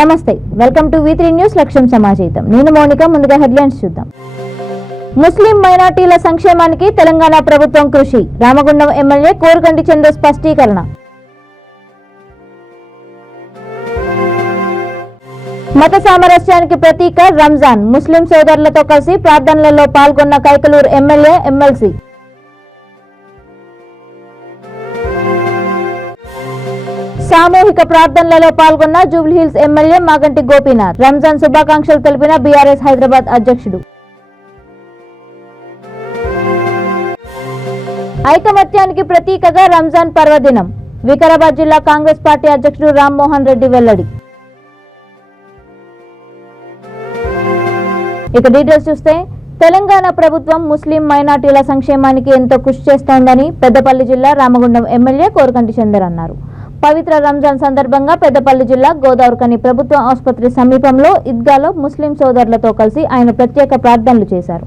నమస్తే, welcome to V3 news లక్ష్యం సమాజం. నేను మౌనిక. ముందుగా హెడ్లైన్స్ చూద్దాం. ముస్లిం మైనార్టీల సంక్షేమానికి తెలంగాణ ప్రభుత్వం కృషి. రామగుండం ఎమ్మెల్యే కోరుగంటి చంద్ర స్పష్టీకరణ. మత సామరస్యానికి ప్రతీక రంజాన్. ముస్లిం సోదరులతో కలిసి ప్రార్థనలలో పాల్గొన్న కైకలూరు ఎమ్మెల్యే, ఎమ్మెల్సీ. సామూహిక ప్రార్థనలలో పాల్గొన్న జూబ్లీహిల్స్ ఎమ్మెల్యే మాగంటి గోపీనాథ్. రంజాన్ శుభాకాంక్షలు తెలిపిన బీఆర్ఎస్ హైదరాబాద్ అధ్యక్షుడు. ఐకమత్యానికి ప్రతీకగా రంజాన్ పర్వదినం. వికారాబాద్ జిల్లా కాంగ్రెస్ పార్టీ అధ్యక్షుడు రామ్మోహన్ రెడ్డి వెల్లడి. ఇక డీటెయిల్స్ చూస్తే, తెలంగాణ ప్రభుత్వం ముస్లిం మైనార్టీల సంక్షేమానికి ఎంతో కృషి చేస్తోందని పెద్దపల్లి జిల్లా రామగుండం ఎమ్మెల్యే కోరుగంటి చందర్ అన్నారు. పవిత్ర రంజాన్ సందర్భంగా పెద్దపల్లి జిల్లా గోదావరికని ప్రభుత్వ ఆసుపత్రి సమీపంలో ఈద్గాలో ముస్లిం సోదరులతో కలిసి ఆయన ప్రత్యేక ప్రార్థనలు చేశారు.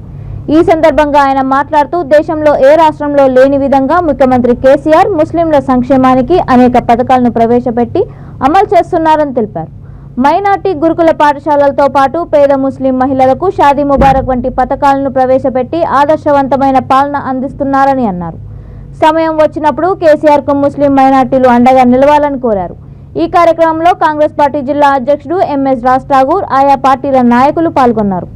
ఈ సందర్భంగా ఆయన మాట్లాడుతూ, దేశంలో ఏ రాష్ట్రంలో లేని విధంగా ముఖ్యమంత్రి కేసీఆర్ ముస్లింల సంక్షేమానికి అనేక పథకాలను ప్రవేశపెట్టి అమలు చేస్తున్నారని తెలిపారు. మైనార్టీ గురుకుల పాఠశాలలతో పాటు పేద ముస్లిం మహిళలకు షాదీ ముబారక్ వంటి పథకాలను ప్రవేశపెట్టి ఆదర్శవంతమైన పాలన అందిస్తున్నారని అన్నారు. సమయం వచ్చినప్పుడు కేసీఆర్ కు ముస్లిం మైనార్టీలు అండగా నిలవాలని కోరారు. ఈ కార్యక్రమంలో కాంగ్రెస్ పార్టీ జిల్లా అధ్యక్షుడు ఎంఎస్ రాజ్ ఠాగూర్, ఆయా పార్టీల నాయకులు పాల్గొన్నారు.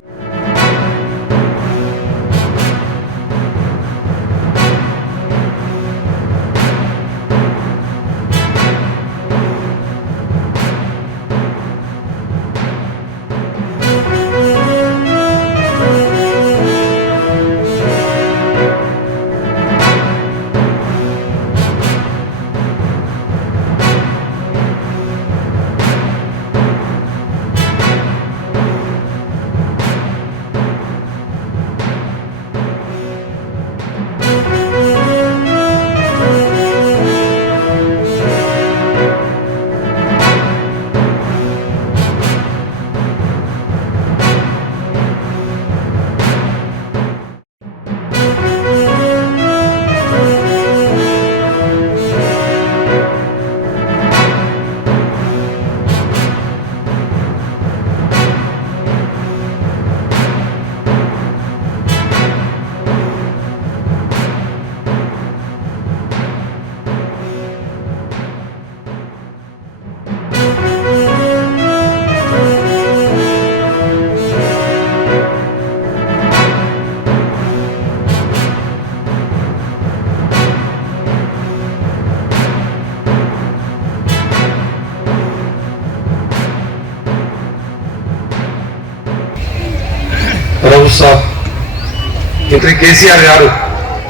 మంత్రి కేసీఆర్ గారు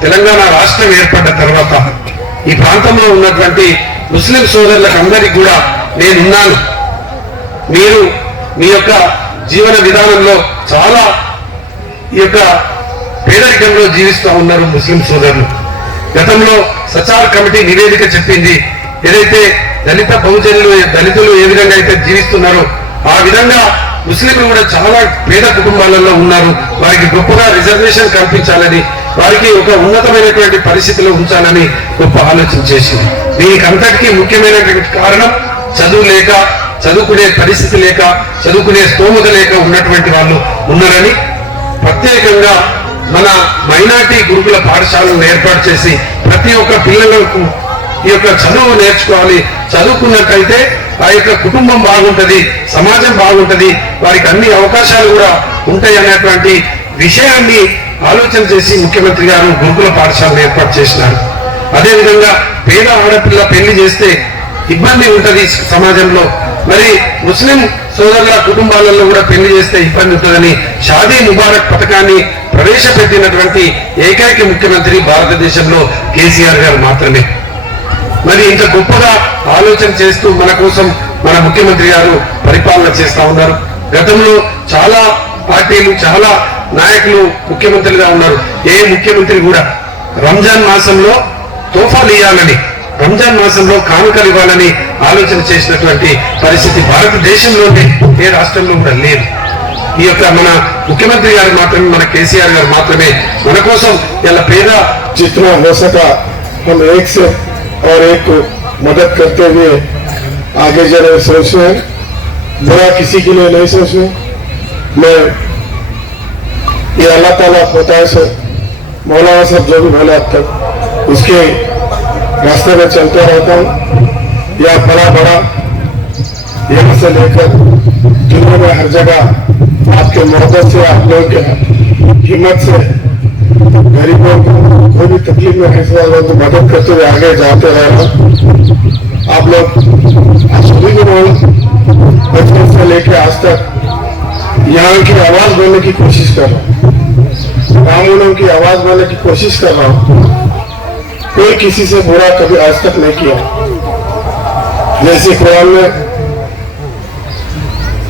తెలంగాణ రాష్ట్రం ఏర్పడ్డ తర్వాత ఈ ప్రాంతంలో ఉన్నటువంటి ముస్లిం సోదరులకు అందరికీ కూడా నేనున్నాను, మీరు మీ యొక్క జీవన విధానంలో చాలా ఈ యొక్క పేదరికంలో జీవిస్తూ ఉన్నారు ముస్లిం సోదరులు. గతంలో సచార్ కమిటీ నివేదిక చెప్పింది, ఏదైతే దళితులు ఏ విధంగా అయితే జీవిస్తున్నారో ఆ విధంగా ముస్లింలు కూడా చాలా పేద కుటుంబాలలో ఉన్నారు. వారికి గొప్పగా రిజర్వేషన్ కల్పించాలని, వారికి ఒక ఉన్నతమైనటువంటి పరిస్థితిలో ఉంచాలని గొప్ప ఆలోచన చేసింది. దీనికి అంతటికీ ముఖ్యమైనటువంటి కారణం చదువు లేక, చదువుకునే పరిస్థితి లేక, చదువుకునే స్తోమత లేక ఉన్నటువంటి వాళ్ళు ఉన్నారని ప్రత్యేకంగా మన మైనార్టీ గురుకుల పాఠశాలను ఏర్పాటు చేసి ప్రతి ఒక్క పిల్లలకు ఈ యొక్క చదువు నేర్చుకోవాలి, చదువుకున్నట్టయితే ఆ యొక్క కుటుంబం బాగుంటది, సమాజం బాగుంటది, వారికి అన్ని అవకాశాలు కూడా ఉంటాయి అనేటువంటి విషయాన్ని ఆలోచన చేసి ముఖ్యమంత్రి గారు గురుకుల పాఠశాలను ఏర్పాటు చేసినారు. అదేవిధంగా పేద ఆడపిల్ల పెళ్లి చేస్తే ఇబ్బంది ఉంటది సమాజంలో, మరి ముస్లిం సోదరుల కుటుంబాలలో కూడా పెళ్లి చేస్తే ఇబ్బంది ఉంటుందని షాదీ ముబారక్ పథకాన్ని ప్రవేశపెట్టినటువంటి ఏకైక ముఖ్యమంత్రి భారతదేశంలో కేసీఆర్ గారు మాత్రమే. మరి ఇంత గొప్పగా ఆలోచన చేస్తూ మన కోసం మన ముఖ్యమంత్రి గారు పరిపాలన చేస్తా ఉన్నారు. గతంలో చాలా పార్టీలు, చాలా నాయకులు ముఖ్యమంత్రులుగా ఉన్నారు. ఏ ముఖ్యమంత్రి కూడా రంజాన్ మాసంలో తోఫాలు ఇవ్వాలని, రంజాన్ మాసంలో కానుకలు ఇవ్వాలని ఆలోచన చేసినటువంటి పరిస్థితి భారతదేశంలోనే ఏ రాష్ట్రంలో కూడా లేదు. ఈ యొక్క మన ముఖ్యమంత్రి గారు మాత్రమే, మన కేసీఆర్ గారు మాత్రమే మన కోసం ఇలా పేద जितना हो सका हम एक से और एक को मदद करते हुए आगे जाने सोच रहे हैं। बुरा किसी के लिए नहीं सोचूं। मैं ये अल्लाह ताला होता है सर, मौलाना साहब जो भी बोले अब तक उसके रास्ते में चलते रहता हूँ। या बड़ा बड़ा यहाँ से लेकर दुनिया में हर जगह आपके मोहब्बत से, आप लोगों के हिम्मत से गरीबों को कोई भी तकलीफ में किसी लोगों को मदद करते हुए आगे जाते रह रहा हूँ। आप लोग आप सभी को बचपन से लेकर आज तक यहाँ की आवाज बनने की कोशिश कर रहा हूँ, गाँवों की आवाज बनने की कोशिश कर रहा हूँ। कोई किसी से बुरा कभी आज तक नहीं किया। जैसे कुरान में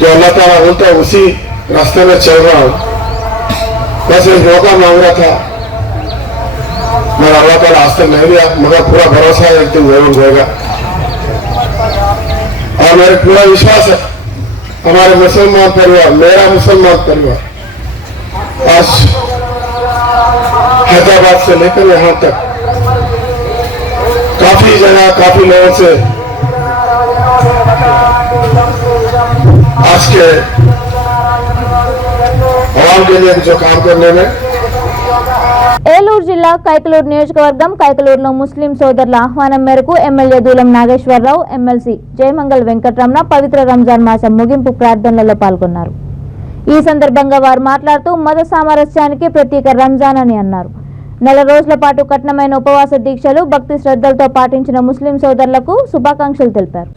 जो अल्लाह ताला बोलता है उसी रास्ते में चल रहा हूँ। बस एक मौका मांग रहा था, मगर अल्लाह ताला आज तक नहीं दिया, मगर पूरा भरोसा है एक दिन जरूर देगा। और मेरे पूरा विश्वास है हमारे मुसलमान परिवार, मेरा मुसलमान परिवार आज हैदराबाद से लेकर यहाँ तक काफी जगह काफी लोगों से आज के आवाम के लिए जो काम करने में ఏలూరు జిల్లా కైకలూరు నియోజకవర్గం కైకలూరులో ముస్లిం సోదరుల ఆహ్వానం మేరకు ఎమ్మెల్యే దూలం నాగేశ్వరరావు, ఎమ్మెల్సీ జయమంగళ వెంకటరమణ పవిత్ర రంజాన్ మాసం ముగింపు ప్రార్థనలలో పాల్గొన్నారు. ఈ సందర్భంగా వారు మాట్లాడుతూ మత సామరస్యానికి ప్రతీక రంజాన్ అని అన్నారు. నెల రోజుల పాటు కఠినమైన ఉపవాస దీక్షలు భక్తి శ్రద్ధలతో పాటించిన ముస్లిం సోదరులకు శుభాకాంక్షలు తెలిపారు.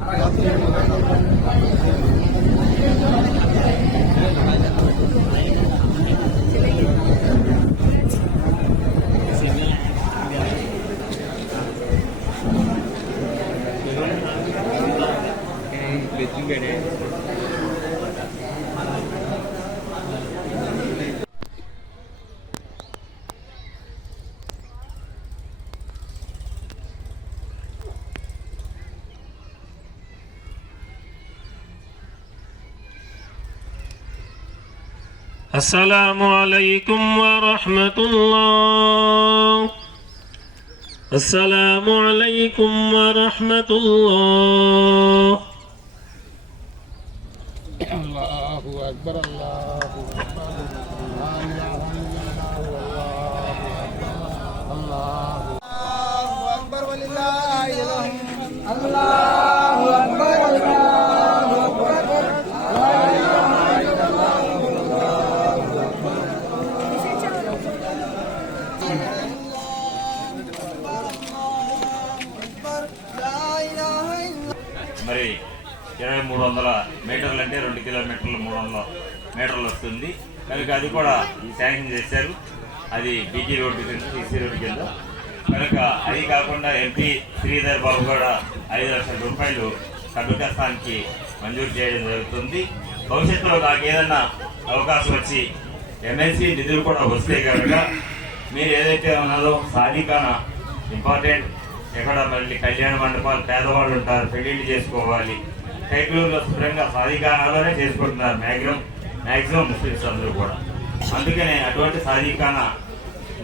अस्सलामु अलैकुम व रहमतुल्लाह। अस्सलामु अलैकुम व रहमतुल्लाह। अल्लाहु अकबर अल्लाहु अकबर ला इलाहा इल्लल्लाह अल्लाहु अकबर वलिल्लाहिल हम्द अल्लाहु अकबर अल्लाहु अकबर ला इलाहा इल्लल्लाह మరి 2300 మీటర్లు అంటే 2 కిలోమీటర్లు 300 మీటర్లు వస్తుంది కనుక అది కూడా శాంక్షన్ చేశారు. అది బీజీ రోడ్డు కింద, సీసీ రోడ్డు కింద. కనుక అది కాకుండా ఎంపీ శ్రీధర్ బాబు కూడా 5 లక్షల రూపాయలు కబుర్స్థాన్కి మంజూరు చేయడం జరుగుతుంది. భవిష్యత్తులో నాకు ఏదన్నా అవకాశం వచ్చి ఎమ్మెల్సీ నిధులు కూడా వస్తే కనుక మీరు ఏదైతే ఉన్నదో సాధికాన ఇంపార్టెంట్, ఎక్కడ మళ్ళీ కళ్యాణ మండపాలు పేదవాళ్ళు ఉంటారు, పెళ్లిళ్ళు చేసుకోవాలి, కైకలూరులో శుభ్రంగా సాధికానాలోనే చేసుకుంటున్నారు మ్యాక్సిమం ముస్లిమ్స్ అందరూ కూడా. అందుకనే అటువంటి సాధికాన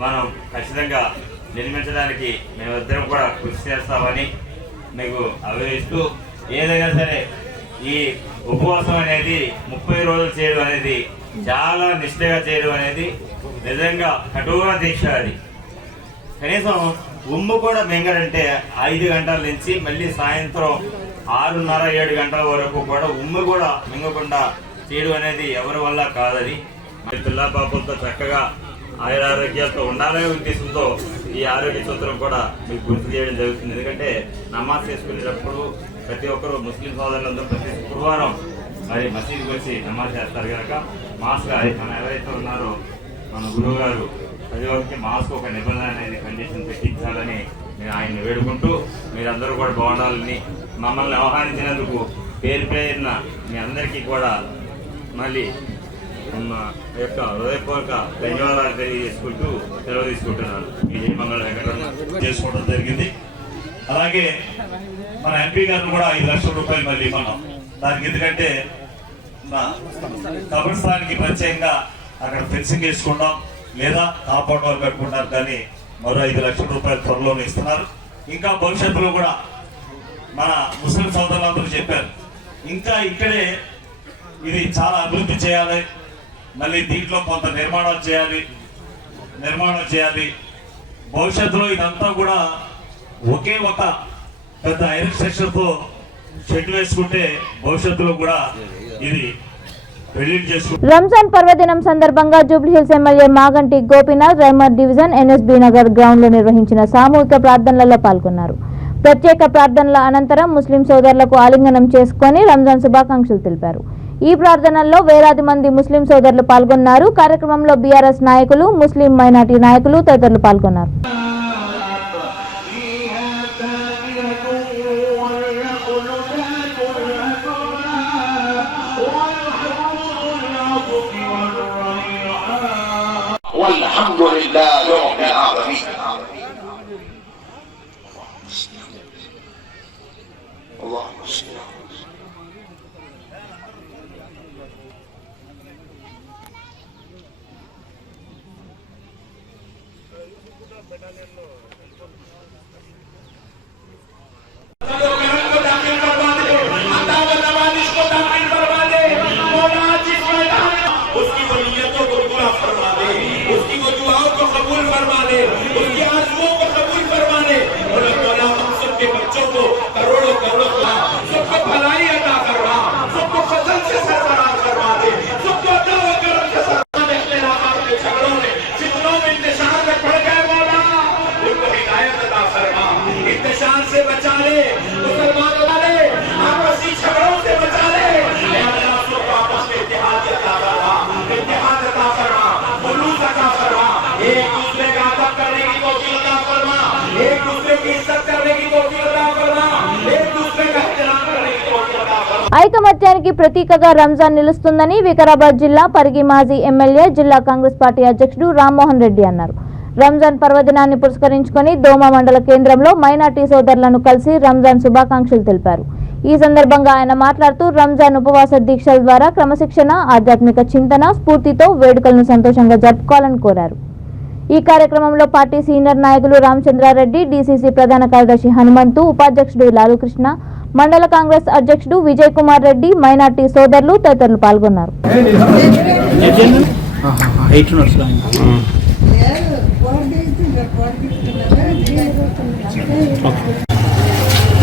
మనం ఖచ్చితంగా నిర్మించడానికి మేమిద్దరం కూడా కృషి చేస్తామని మీకు అభినందిస్తూ, ఏదైనా సరే ఈ ఉపవాసం అనేది 30 రోజులు చేయడం అనేది, చాలా నిష్ఠగా చేయడం అనేది నిజంగా కఠోర దీక్ష. అది కనీసం ఉమ్ము కూడా మింగడంటే 5 గంటల నుంచి మళ్ళీ సాయంత్రం 6:30-7 గంటల వరకు కూడా ఉమ్ము కూడా మింగకుండా చేయడం అనేది ఎవరి వల్ల కాదని, పిల్ల పాపలతో చక్కగా ఆయురారోగ్యాలతో ఉండాలనే ఉద్దేశంతో ఈ ఆరోగ్య సూత్రం కూడా మీకు గుర్తు చేయడం జరుగుతుంది. ఎందుకంటే నమాజ్ చేసుకునేటప్పుడు ప్రతి ఒక్కరు ముస్లిం సోదరులందరూ ప్రతి శుక్రవారం మరి మసీదుకి వచ్చి నమాజ్ చేస్తారు కనుక మాస్క్ ఎవరైతే ఉన్నారో మన గురువు గారు ప్రతి ఒక్కరికి మాస్క్ ఒక నిబంధన అనేది కండిషన్ పెట్టించాలని నేను ఆయన వేడుకుంటూ, మీరందరూ కూడా బాగుండాలని, మమ్మల్ని ఆహ్వానించినందుకు పేరు పేరున మీ అందరికీ కూడా మళ్ళీ మా యొక్క హృదయపూర్వక ధన్యవాదాలు తెలియజేసుకుంటూ సెలవు తీసుకుంటున్నాను. ఈ జయమంగళ వెంకటరమణ చేసుకోవడం జరిగింది. అలాగే మన ఎంపీ గారిని కూడా 5 లక్షల రూపాయలు మళ్ళీ మనం దానికి, ఎందుకంటే కబర్స్థానికి ప్రత్యేకంగా అక్కడ ఫెన్సింగ్ వేసుకున్నాం, లేదా కాంపౌండ్ వాల్ కట్టుకుంటారు, కానీ మరో 5 లక్షల రూపాయలు త్వరలోనే ఇస్తున్నారు. ఇంకా భవిష్యత్తులో కూడా మన ముస్లిం సోదరులందరూ చెప్పారు, ఇంకా ఇక్కడే ఇది చాలా అభివృద్ధి చేయాలి, మళ్ళీ దీంట్లో కొంత నిర్మాణం చేయాలి. భవిష్యత్తులో ఇదంతా కూడా ఒకే ఒక పెద్ద ఐరన్ స్ట్రక్చర్తో షెడ్ వేసుకుంటే భవిష్యత్తులో కూడా ఇది రంజాన్ పర్వదినం సందర్భంగా జూబ్లీహిల్స్ ఎమ్మెల్యే మాగంటి గోపీనాథ్ రైమర్ డివిజన్ ఎన్ఎస్బీ నగర్ గ్రౌండ్ లో నిర్వహించిన సామూహిక ప్రార్థనలలో పాల్గొన్నారు. ప్రత్యేక ప్రార్థనల అనంతరం ముస్లిం సోదరులకు ఆలింగనం చేసుకుని రంజాన్ శుభాకాంక్షలు తెలిపారు. ఈ ప్రార్థనల్లో వేలాది మంది ముస్లిం సోదరులు పాల్గొన్నారు. కార్యక్రమంలో బీఆర్ఎస్ నాయకులు, ముస్లిం మైనార్టీ నాయకులు తదితరులు పాల్గొన్నారు. والحمد لله رب العالمين. اللهم صل ఐకమత్యానికి ప్రతీకగా రంజాన్ నిలుస్తుందని వికారాబాద్ జిల్లా పరిగి మాజీ ఎమ్మెల్యే, జిల్లా కాంగ్రెస్ పార్టీ అధ్యక్షుడు రామ్మోహన్ రెడ్డి అన్నారు. రంజాన్ పర్వదినాన్ని పురస్కరించుకొని దోమ మండల కేంద్రంలో మైనార్టీ సోదరులను కలిసి రంజాన్ శుభాకాంక్షలు తెలిపారు. ఈ సందర్భంగా ఆయన మాట్లాడుతూ రంజాన్ ఉపవాస దీక్షల ద్వారా క్రమశిక్షణ, ఆధ్యాత్మిక చింతన, స్ఫూర్తితో వేడుకలను సంతోషంగా జరుపుకోవాలని కోరారు. ఈ కార్యక్రమంలో పార్టీ సీనియర్ నాయకులు రామచంద్రారెడ్డి, డీసీసీ ప్రధాన కార్యదర్శి హనుమంతు, ఉపాధ్యక్షుడు లాలుకృష్ణ, మండల కాంగ్రెస్ అధ్యక్షుడు విజయ్ కుమార్ రెడ్డి, మైనార్టీ సోదరులు తదితరులు పాల్గొన్నారు.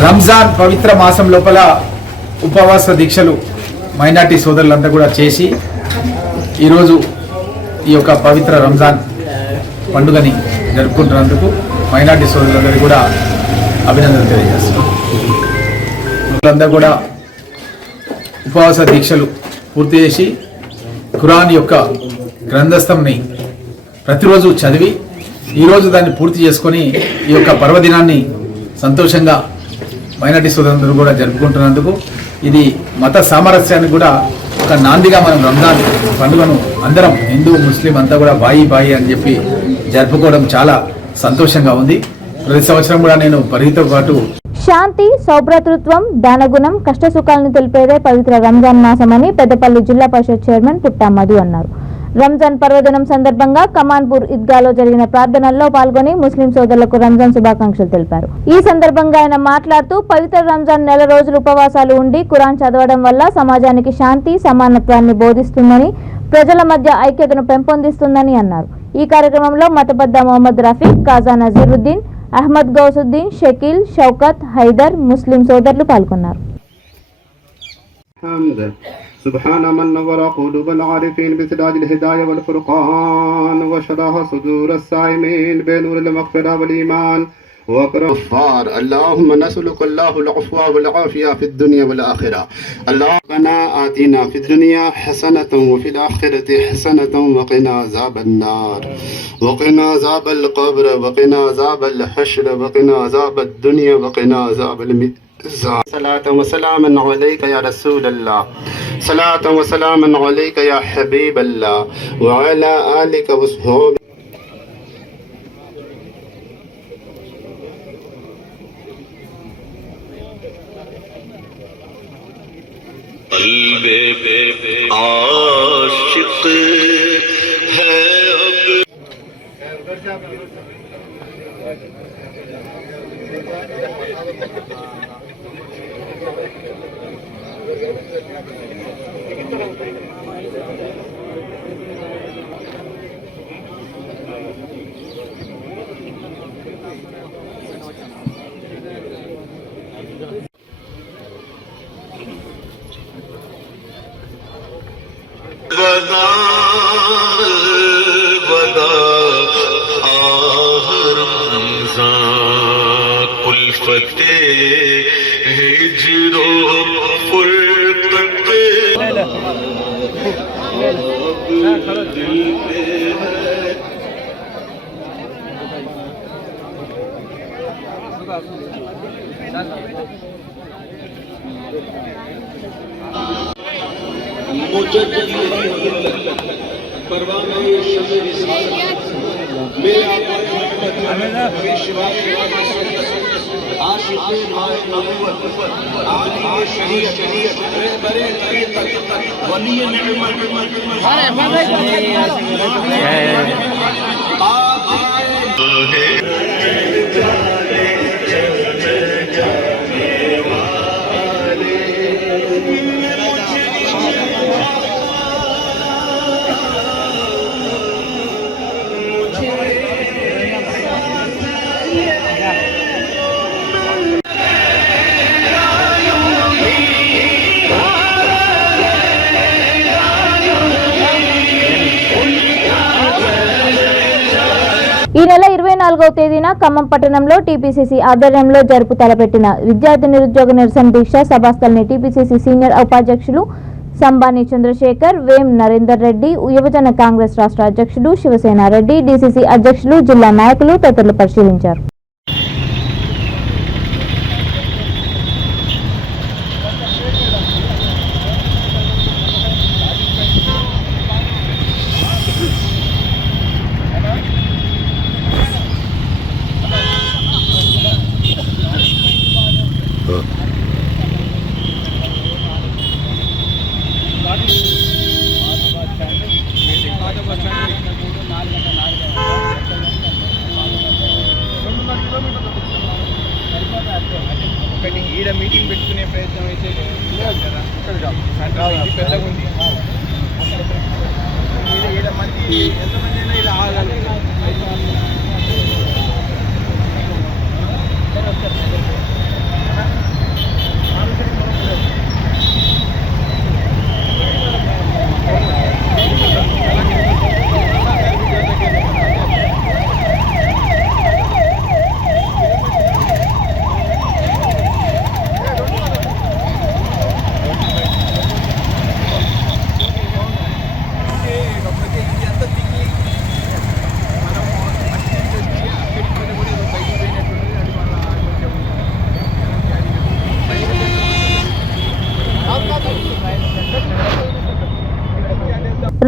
రంజాన్ పవిత్ర మాసం లోపల ఉపవాస దీక్షలు మైనార్టీ సోదరులంతా కూడా చేసి ఈరోజు ఈ యొక్క పవిత్ర రంజాన్ పండుగని జరుపుకుంటున్నందుకు మైనార్టీ సోదరులందరూ కూడా అభినందనలు తెలియజేస్తున్నాం. అందరూ కూడా ఉపవాస దీక్షలు పూర్తి చేసి ఖురాన్ యొక్క గ్రంథస్థంని ప్రతిరోజు చదివి ఈరోజు దాన్ని పూర్తి చేసుకొని ఈ యొక్క పర్వదినాన్ని సంతోషంగా మైనార్టీ సోదరులందరూ కూడా జరుపుకుంటున్నందుకు ఇది మత సామరస్యానికి కూడా ఒక నాందిగా మనం రంజాన్ పండుగను అందరం హిందూ, ముస్లిం అంతా కూడా బాయి అని చెప్పి జరుపుకోవడం చాలా సంతోషంగా ఉంది. ప్రతి సంవత్సరం కూడా నేను పరిధితో పాటు శాంతి, సౌభ్రాతృత్వం, దానగుణం, కష్టసుఖాలను తెలిపేదే పవిత్ర రంజాన్ మాసమని పెద్దపల్లి జిల్లా పరిషత్ చైర్మన్ పుట్టా మధు అన్నారు. రంజాన్ పర్వదినం సందర్భంగా కమాన్పూర్ ఈద్గాలో జరిగిన ప్రార్థనల్లో పాల్గొని ముస్లిం సోదరులకు రంజాన్ శుభాకాంక్షలు తెలిపారు. ఈ సందర్భంగా ఆయన మాట్లాడుతూ పవిత్ర రంజాన్ నెల రోజులు ఉపవాసాలు ఉండి ఖురాన్ చదవడం వల్ల సమాజానికి శాంతి, సమానత్వాన్ని బోధిస్తుందని, ప్రజల మధ్య ఐక్యతను పెంపొందిస్తుందని అన్నారు. ఈ కార్యక్రమంలో మతబద్ద మొహమ్మద్ రఫీక్, కాజా నజీరుద్దీన్, అహ్మద్ గౌసుద్దీన్, షకీల్, షౌకత్, హైదర్, ముస్లిం సోదరులు పాల్గొన్నారు. سبحان من نور قلوب العارفين بسراج الهداية والفرقان وشرح صدور الصائمين بنور المغفرة والإيمان وأكرم الغفار. اللهم نسألك الله العفو والعافية في الدنيا والآخرة. اللهم آتنا في الدنيا حسنة وفي الآخرة حسنة وقنا عذاب النار وقنا عذاب القبر وقنا عذاب الحشر وقنا عذاب الدنيا وقنا عذاب صلاة وسلاما عليك يا رسول الله، صلاة وسلاما عليك يا حبيب الله وعلى آلك وصحبه. قلبे आशिक है अब ఈ నెల 24వ తేదీన ఖమ్మం పట్టణంలో టీపీసీసీ ఆధ్వర్యంలో జరుపు తలపెట్టిన విద్యార్థి నిరుద్యోగ నిరసన దీక్ష సభాస్థల్ని టీపీసీసీ సీనియర్ ఉపాధ్యక్షులు సంబాని చంద్రశేఖర్, వేం నరేందర్ రెడ్డి, యువజన కాంగ్రెస్ రాష్ట్ర అధ్యక్షుడు శివసేన రెడ్డి, డీసీసీ అధ్యక్షులు, జిల్లా నాయకులు తదితరులు పరిశీలించారు. ఈడ మీటింగ్ పెట్టుకునే ప్రయత్నం అయితే లేదు కదా, పెద్దగా ఉంది. ఈడ మంది ఎంతమంది అయినా ఇలా ఆగలేదు.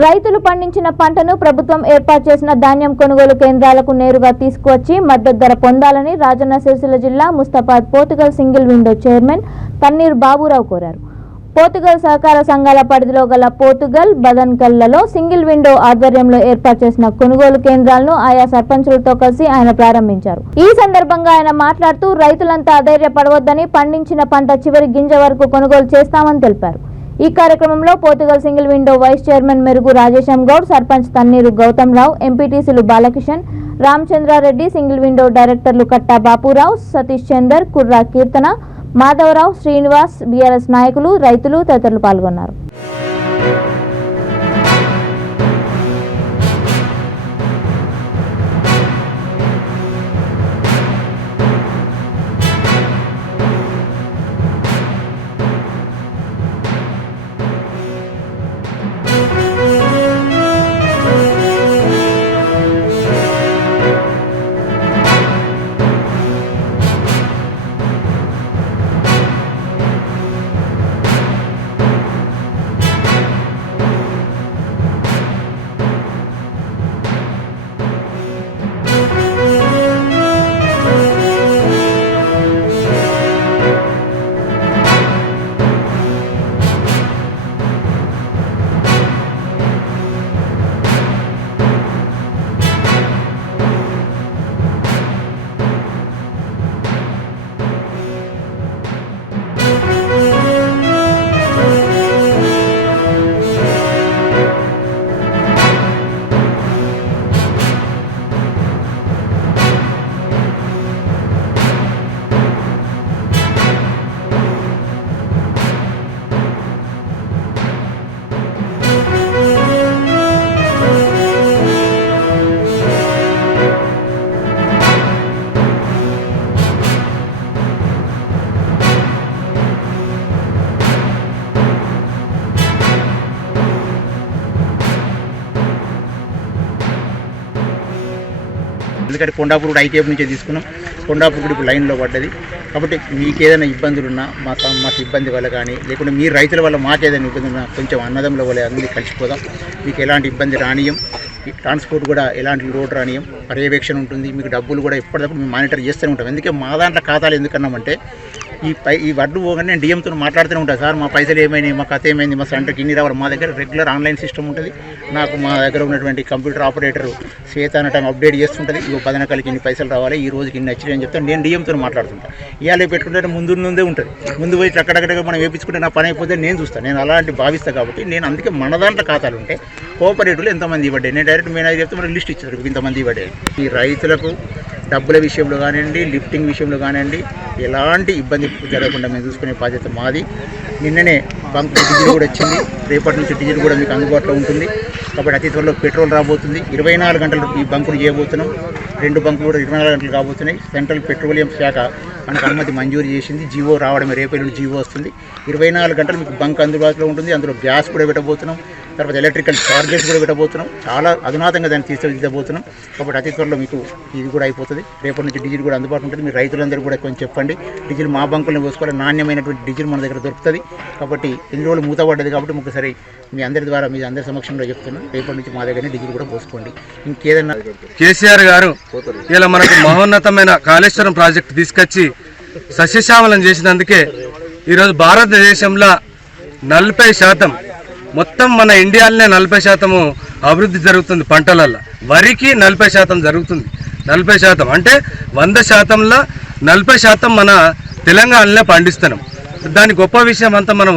రైతులు పండించిన పంటను ప్రభుత్వం ఏర్పాటు చేసిన ధాన్యం కొనుగోలు కేంద్రాలకు నేరుగా తీసుకువచ్చి మద్దతు ధర పొందాలని రాజన్న సిరిసిల్ల జిల్లా Mustabad Potugal single window chairman Thanneer Baburao కోరారు. పోతుగల్ సహకార సంఘాల పరిధిలో గల పోతుగల్, బదన్కల్లలో సింగిల్ విండో ఆధ్వర్యంలో ఏర్పాటు చేసిన కొనుగోలు కేంద్రాలను ఆయా సర్పంచులతో కలిసి ఆయన ప్రారంభించారు. ఈ సందర్భంగా ఆయన మాట్లాడుతూ రైతులంతా అధైర్యపడవద్దని, పండించిన పంట చివరి గింజ వరకు కొనుగోలు చేస్తామని తెలిపారు. ఈ కార్యక్రమంలో Pothugal single window vice chairman Merugu Rajesham Goud, sarpanch Thanneeru Gautam రావు, ఎంపీటీసీలు బాలకిషన్, రామచంద్రారెడ్డి, సింగిల్ విండో డైరెక్టర్లు కట్టా బాపురావు, సతీష్ చందర్, కుర్రా కీర్తన, మాధవరావు, శ్రీనివాస్, బీఆర్ఎస్ నాయకులు, రైతులు తదితరులు పాల్గొన్నారు. ఎందుకంటే కొండాపూర్ కూడా ఐకేఎఫ్ నుంచే తీసుకున్నాం. కొండాపూర్ కూడా ఇప్పుడు లైన్లో పడ్డది. కాబట్టి మీకు ఏదైనా ఇబ్బందులు ఉన్నా మా సిబ్బంది వల్ల కానీ లేకుంటే మీ రైతుల వల్ల మాకేదైనా ఇబ్బంది ఉన్నా కొంచెం అన్నదమ్ముల వల్ల అందరినీ కలిసిపోదాం. మీకు ఎలాంటి ఇబ్బంది రానియం, ట్రాన్స్పోర్ట్ కూడా ఎలాంటి రోడ్ రానియం, పర్యవేక్షణ ఉంటుంది. మీకు డబ్బులు కూడా ఎప్పటికప్పుడు మేము మానిటర్ చేస్తూనే ఉంటాం. ఎందుకంటే మా దాంట్లో ఖాతాలు ఎందుకన్నామంటే ఈ వడ్లు పోగానే నేను డిఎంతో మాట్లాడుతూనే ఉంటాను. సార్ మా పైసలు ఏమైనాయి, మా కథ ఏమైంది, మా సెంటర్కి ఇన్ని రావాలి. మా దగ్గర రెగ్యులర్ ఆన్లైన్ సిస్టమ్ ఉంటుంది. నాకు మా దగ్గర ఉన్నటువంటి కంప్యూటర్ ఆపరేటర్ శ్వేత అనే టైం అప్డేట్ చేస్తుంటుంది. ఇవి పదనకాలకి ఇన్ని పైసలు రావాలి, ఈ రోజుకి ఇన్ని వచ్చినాయి అని చెప్తాను. నేను డిఎంతో మాట్లాడుతుంటాను. ఇవాళ పెట్టుకుంటే ముందే ఉంటుంది. ముందు పోయి అక్కడక్కడ మనం వేయించుకుంటే నా పని అయిపోతే నేను చూస్తాను. నేను అలాంటి భావిస్తాను. కాబట్టి నేను అందుకే మన దాంట్లో ఖాతాలు ఉంటే కోఆపరేటివ్లు ఎంతమంది ఇవ్వడే, నేను డైరెక్ట్ మేనేజర్ చెప్తే మనకి లిస్ట్ ఇచ్చారు ఇంతమంది ఇవ్వడే. ఈ రైతులకు డబ్బుల విషయంలో కానివ్వండి, లిఫ్టింగ్ విషయంలో కానివ్వండి, ఎలాంటి ఇబ్బంది జరగకుండా మేము చూసుకునే బాధ్యత మాది. నిన్ననే బంక్ డీజిల్ కూడా వచ్చింది. రేపటి నుంచి డీజిల్ కూడా మీకు అందుబాటులో ఉంటుంది. కాబట్టి అతి త్వరలో పెట్రోల్ రాబోతుంది. 24 గంటలు ఈ బంకులు చేయబోతున్నాం. 2 బంకులు కూడా 24 గంటలు కాబోతున్నాయి. సెంట్రల్ పెట్రోలియం శాఖ మనకు అనుమతి మంజూరు చేసింది. జీవో రావడమే, రేపటి జీవో వస్తుంది. 24 గంటలు మీకు బంక్ అందుబాటులో ఉంటుంది. అందులో గ్యాస్ కూడా పెట్టబోతున్నాం. తర్వాత ఎలక్ట్రికల్ చార్జెస్ కూడా పెట్టబోతున్నాం. చాలా అధునాతంగా దాన్ని తీర్చిదిద్దబోతున్నాం. కాబట్టి అతి త్వరలో మీకు ఇది కూడా అయిపోతుంది. రేపటి నుంచి డీజిల్ కూడా అందుబాటులో ఉంటుంది. మీరు రైతులందరూ కూడా కొంచెం చెప్పండి, డీజిల్ మా బంకులను పోసుకోవాలి. నాణ్యమైనటువంటి డీజిల్ మన దగ్గర దొరుకుతుంది. కాబట్టి ఎన్ని రోజులు మూతపడ్డది కాబట్టి ఒకసారి మీ అందరి ద్వారా మీ అందరి సమక్షంలో చెప్తున్నాను. రేపటి నుంచి మా దగ్గరనే డీజిల్ కూడా పోసుకోండి. ఇంకేదన్నా కేసీఆర్ గారు ఇలా మనకు మహోన్నతమైన కాళేశ్వరం ప్రాజెక్టు తీసుకొచ్చి సస్యశ్యామలం చేసినందుకే ఈరోజు భారతదేశంలో 40% మొత్తం మన ఇండియాలోనే 40% అభివృద్ధి జరుగుతుంది. పంటలల్లో వరికి 40% జరుగుతుంది. 40% అంటే 100%లో 40% మన తెలంగాణలో పండిస్తున్నాం. దాని గొప్ప విషయం అంతా మనం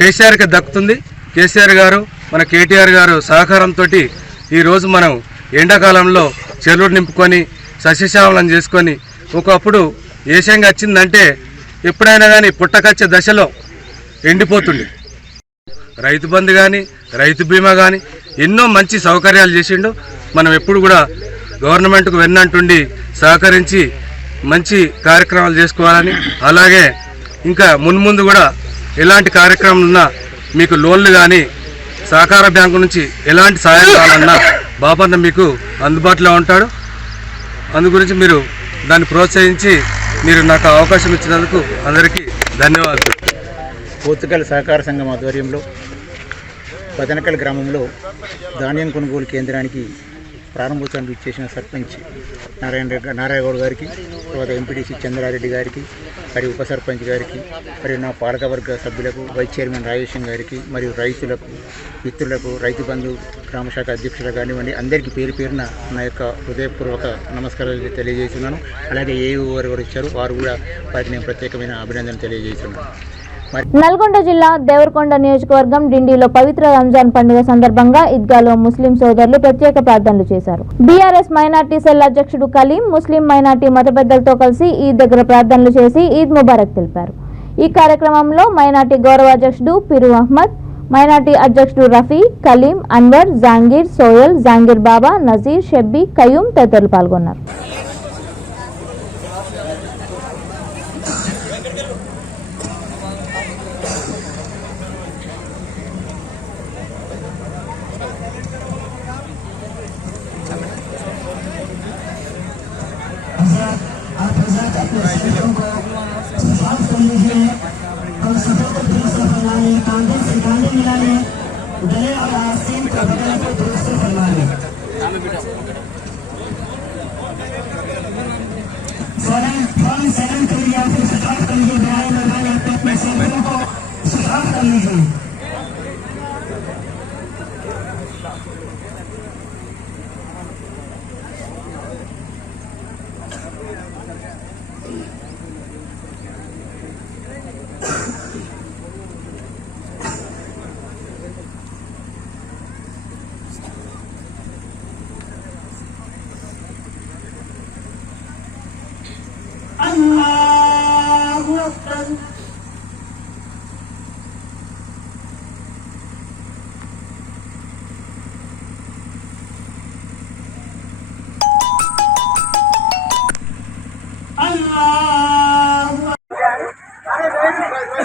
కేసీఆర్కి దక్కుతుంది. కేసీఆర్ గారు మన కేటీఆర్ గారు సహకారంతో ఈరోజు మనం ఎండాకాలంలో చెరువులు నింపుకొని సస్యశ్యామలం చేసుకొని, ఒకప్పుడు ఏషంగా వచ్చిందంటే ఎప్పుడైనా కానీ పుట్టకచ్చే దశలో ఎండిపోతుంది. రైతు బంధు కానీ, రైతు బీమా కానీ ఎన్నో మంచి సౌకర్యాలు చేసిండు. మనం ఎప్పుడు కూడా గవర్నమెంట్కు వెన్నంటుండి సహకరించి మంచి కార్యక్రమాలు చేసుకోవాలని, అలాగే ఇంకా మున్ముందు కూడా ఎలాంటి కార్యక్రమాలు ఉన్నా మీకు లోన్లు కానీ సహకార బ్యాంకు నుంచి ఎలాంటి సహాయం కావాలన్నా బాపన్న మీకు అందుబాటులో ఉంటాడు. అందు గురించి మీరు దాన్ని ప్రోత్సహించి మీరు నాకు అవకాశం ఇచ్చినందుకు అందరికీ ధన్యవాదాలు. పోతుగల్ సహకార సంఘం ఆధ్వర్యంలో పదనకల్ గ్రామంలో ధాన్యం కొనుగోలు కేంద్రానికి ప్రారంభోత్సవానికి ఇచ్చేసిన సర్పంచ్ నారాయణగౌడ్ గారికి, తర్వాత ఎంపీటీసీ చంద్రారెడ్డి గారికి, మరియు ఉప సర్పంచ్ గారికి, మరియు నా పాలకవర్గ సభ్యులకు, వైస్ చైర్మన్ రాజేశం గారికి, మరియు రైతులకు, మిత్రులకు, రైతు బంధు గ్రామశాఖ అధ్యక్షులకు కానివ్వండి, అందరికీ పేరు పేరున నా యొక్క హృదయపూర్వక నమస్కారాలు తెలియజేస్తున్నాను. అలాగే ఏఓ గారు కూడా ఇచ్చారు, వారు కూడా వారికి నేను ప్రత్యేకమైన అభినందనలు తెలియజేస్తున్నాను. నల్గొండ జిల్లా దేవరకొండ నియోజకవర్గం డిండిలో పవిత్ర రంజాన్ పండుగ సందర్భంగా ఈద్గాలో ముస్లిం సోదరులు ప్రత్యేక ప్రార్థనలు చేశారు. బీఆర్ఎస్ మైనార్టీ సెల్ అధ్యక్షుడు కలీం ముస్లిం మైనార్టీ మత పెద్దలతో కలిసి ఈద్ దగ్గర ప్రార్థనలు చేసి ఈద్ ముబారక్ తెలిపారు. ఈ కార్యక్రమంలో మైనార్టీ గౌరవ అధ్యక్షుడు పిరు అహ్మద్, మైనార్టీ అధ్యక్షుడు రఫీ, కలీం, అన్వర్, జాంగీర్, సోయల్, జాంగీర్ బాబా, నజీర్, షెబ్బి, కయూం తదితరులు పాల్గొన్నారు.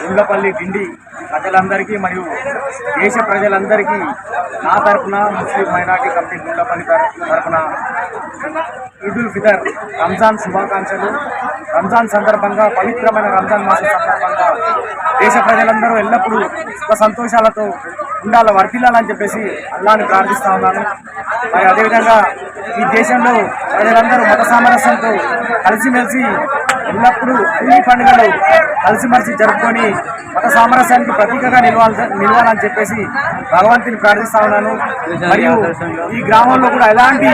గుండ్లపల్లి డిండి ప్రజలందరికీ మరియు దేశ ప్రజలందరికీ నా తరఫున ముస్లిం మైనార్టీ కమిటీ గుండపల్లి తరఫున ఈదుల్ ఫితర్ రంజాన్ శుభాకాంక్షలు. రంజాన్ సందర్భంగా, పవిత్రమైన రంజాన్ మాసం సందర్భంగా దేశ ప్రజలందరూ ఎల్లప్పుడూ సుఖ సంతోషాలతో ఉండాలి, వర్తిల్లాలని చెప్పేసి అల్లాహ్ని ప్రార్థిస్తా ఉన్నాను. మరి అదేవిధంగా ఈ దేశంలో ప్రజలందరూ మత సామరస్యంతో కలిసిమెలిసి ఎల్లప్పుడూ అన్ని పండుగలు కలిసిమెలిసి జరుపుకొని మత సామరస్యానికి ప్రతీకగా నిలవాలని చెప్పేసి భగవంతుని ప్రార్థిస్తా ఉన్నాను. మరియు ఈ గ్రామంలో కూడా ఎలాంటి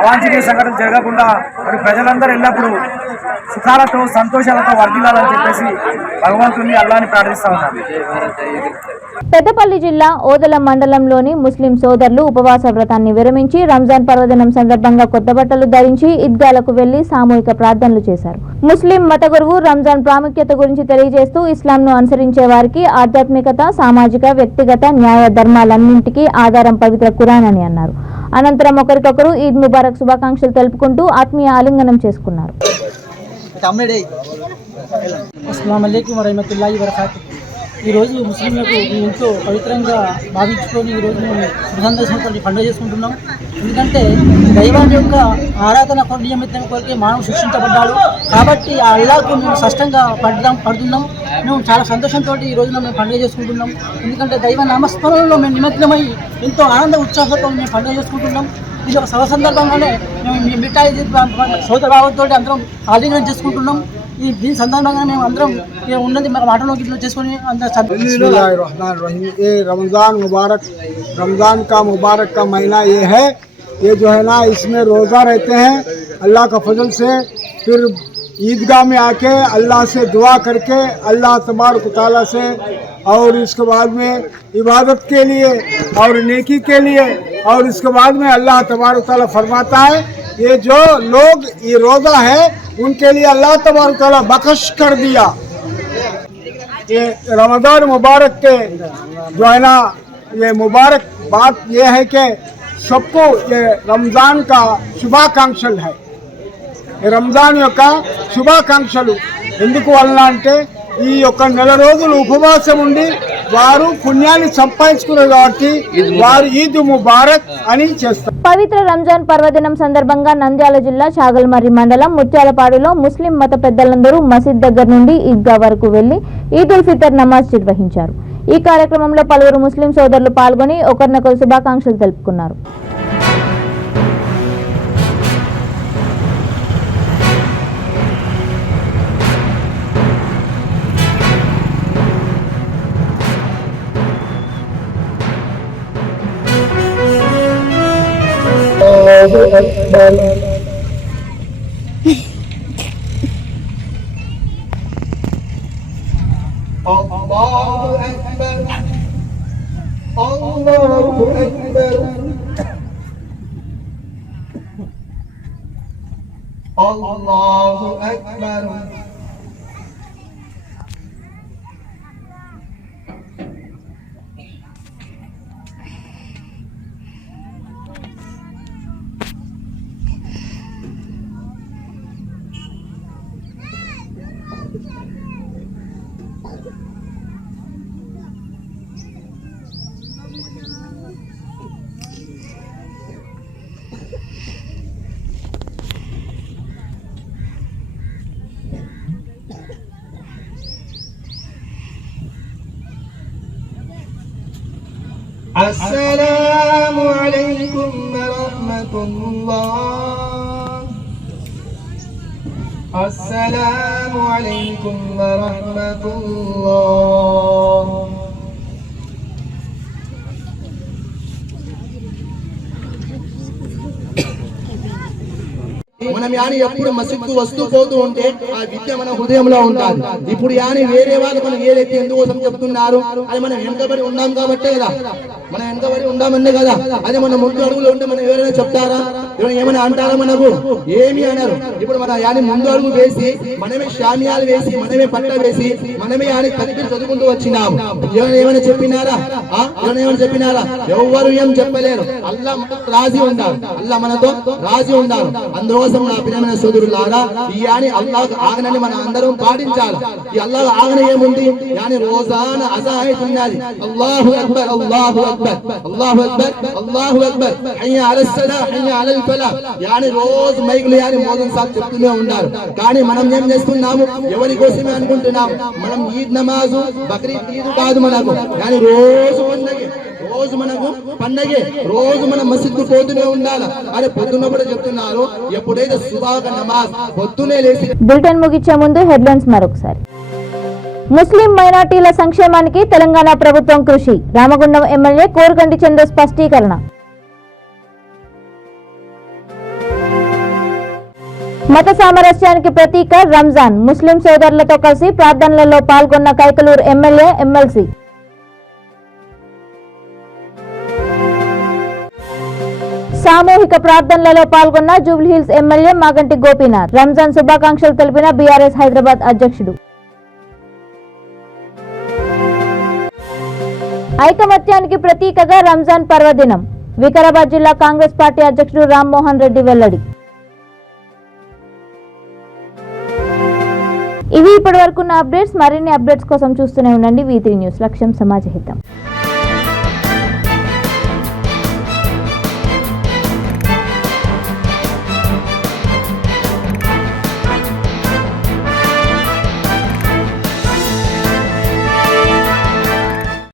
అవాంఛనీయ సంఘటనలు జరగకుండా మరి ప్రజలందరూ ఎల్లప్పుడూ సుఖాలతో సంతోషాలతో వర్ధిల్లాలని చెప్పేసి భగవంతుని అల్లాహ్ని ప్రార్థిస్తా ఉన్నాను. పెద్దపల్లి జిల్లా ఓదెల మండలంలోని ముస్లిం సోదరులు ఉపవాస వ్రతాన్ని విరమించి రంజాన్ పర్వదినం సందర్భంగా కొత్త బట్టలు ధరించి ఈద్గాలకు వెళ్లి సామూహిక ప్రార్థనలు చేశారు. ముస్లిం మత గురువు రంజాన్ ప్రాముఖ్యత గురించి తెలియజేస్తూ ఇస్లాంను అనుసరించే వారికి ఆధ్యాత్మికత, సామాజిక, వ్యక్తిగత న్యాయ ధర్మాలన్నింటికీ ఆధారం పవిత్ర ఖురాన్ అని అన్నారు. అనంతరం ఒకరికొకరు ఈద్ ముబారక్ శుభాకాంక్షలు తెలుపుకుంటూ ఆత్మీయ ఆలింగనం చేసుకున్నారు. ఈరోజు ముస్లింలకు మేము ఎంతో పవిత్రంగా భావించుకొని ఈరోజు మేము సందేశంతో పండుగ చేసుకుంటున్నాం. ఎందుకంటే దైవాన్ని యొక్క ఆరాధన నియమితం కొరికే మానవుడు సృష్టించబడ్డాడు. కాబట్టి ఆ అల్లాహ్కు మేము స్పష్టంగా పడుతున్నాం. మేము చాలా సంతోషంతో ఈ రోజున మేము పండుగ చేసుకుంటున్నాం. ఎందుకంటే దైవ నామస్మరణలో మేము నిమగ్నమై ఎంతో ఆనంద ఉత్సాహంతో మేము పండుగ చేసుకుంటున్నాం. ఇది ఒక సభ సందర్భంగానే మేము మిఠాయి సోదర భావంతో అందరం ఆలింగనం చేసుకుంటున్నాం. దీని సందర్భంగా మేము అందరం ఉన్నది మన మాటలో చేసుకొని रमज़ान का मुबारक का महीना ये है, ये जो है ना इसमें रोज़ा रहते हैं अल्लाह का फजल से, फिर ईदगाह में आके अल्लाह से दुआ करके अल्लाह तबारक तआला से, और इसके बाद में इबादत के लिए और नेकी के लिए, और इसके बाद में अल्लाह तबारक तआला फरमाता है ये जो लोग ये रोज़ा है उनके लिए अल्लाह तबारक तआला बख्श कर दिया। ये रमज़ान मुबारक के जो है ना ये मुबारक बात ये है कि सबको ये रमज़ान का शुभाकांक्षలు है. రంజాన్ యొక్క శుభాకాంక్షలు ఎందుకు వలన అంటే ఈ యొక్క నెల రోజులు ఉపవాసం ఉండి వారు పుణ్యాన్ని సంపాదించుకున్నారు కాబట్టి వారు ఈద్ ముబారక్ అని చేస్తారు. పవిత్ర రంజాన్ పర్వదినం సందర్భంగా నంద్యాల జిల్లా చాగల్మర్రి మండలం ముత్యాలపాడులో ముస్లిం మత పెద్దలందరూ మసీద్ దగ్గర నుండి ఈద్గా వరకు వెళ్లి ఈదుల్ ఫితర్ నమాజ్ నిర్వహించారు. ఈ కార్యక్రమంలో పలువురు ముస్లిం సోదరులు పాల్గొని ఒకరినొకరు శుభాకాంక్షలు తెలుపుకున్నారు. Allahu Akbar. السلام عليكم ورحمة الله. السلام عليكم ورحمة الله. మనం యాని ఎప్పుడు మసీద్కు వస్తూ పోతూ ఉంటే ఆ విద్య మన హృదయంలో ఉంటుంది. ఇప్పుడు యాని వేరే వాళ్ళు మనం ఏదైతే ఎందుకోసం చెప్తున్నారు అది మనం వెనుకబడి ఉన్నాం కాబట్టే కదా, మనం వెనుకబడి ఉన్నామన్నే కదా. అదే మన ముందు అడుగులో ఉంటే మనం ఎవరైనా చెప్తారా? ఏమైనా అంటారా మనకు? ఏమి అన్నారు. ఇప్పుడు మన యాని ముందు అడుగు వేసి మనమే షామియాలు వేసి మనమే పట్ట వేసి మనమే యాని తక్బీర్ చదువుకుంటూ వచ్చినాము. ఏమైనా చెప్పినారా? ఏమైనా చెప్పినారా? ఎవరు ఏం చెప్పలేరు. అల్లా రాజీ ఉన్నారు, అల్లా మనతో రాజీ ఉన్నారు. అందుకోసం నా ప్రియమైన సోదరులారా, ఈ యాని అల్లాహ్ ఆజ్ఞని మన అందరం పాటించాలి. ఈ అల్లాహ్ ఆజ్ఞ ఏముంది? యాని రోజానా అజాయిత్ ఉన్నది. అల్లాహు అక్బర్, అల్లాహు అక్బర్, అల్లాహు అక్బర్, అల్లాహు అక్బర్, హయ్య అలస్ సలా, హయ్య అలల్ ఫలా. యాని రోజు మైకులు యాని మోదన్ సాబ్ చెప్తూనే ఉన్నారు. కానీ మనం ఏం చేస్తున్నాము? ఎవరి కోసమే అనుకుంటున్నాము. మనం ఈద్ నమాజు బక్రీద్ ఈద్ కాదు మనకు. యాని రోజు పండగే, రోజు మనకు పండగే, రోజు మనం మసీద్కు పోతూనే ఉండాలి. అరే పొద్దున్న కూడా చెప్తున్నారు, ఎప్పుడైతే సుబాహ నమాజ్ పొద్దునే లేచి. బులెటిన్ ముగించే ముందు హెడ్లైన్స్ మరొకసారి. ముస్లిం మైనార్టీల సంక్షేమానికి తెలంగాణ ప్రభుత్వం కృషి. రామగుండం ఎమ్మెల్యే కోరుగంటి చంద్ర స్పష్టీకరణ. మత సామరస్యానికి ప్రతీక రంజాన్. ముస్లిం సోదరులతో కలిసి ప్రార్థనలలో పాల్గొన్న కైకలూరు ఎమ్మెల్యే, ఎమ్మెల్సీ. సామూహిక ప్రార్థనలలో పాల్గొన్న జూబ్లీహిల్స్ ఎమ్మెల్యే మాగంటి గోపీనాథ్. రంజాన్ శుభాకాంక్షలు తెలిపిన బీఆర్ఎస్ హైదరాబాద్ అధ్యక్షుడు. ఐకమత్యానికి ప్రతీకగా రంజాన్ పర్వదినం. వికారాబాద్ జిల్లా కాంగ్రెస్ పార్టీ అధ్యక్షుడు రామ్మోహన్ రెడ్డి వెల్లడి. ఇవి ఇప్పటి వరకున్న అప్డేట్స్. మరిన్ని అప్డేట్స్ కోసం చూస్తూనే ఉండండి V3 న్యూస్. లక్ష్యం సమాజ హితం.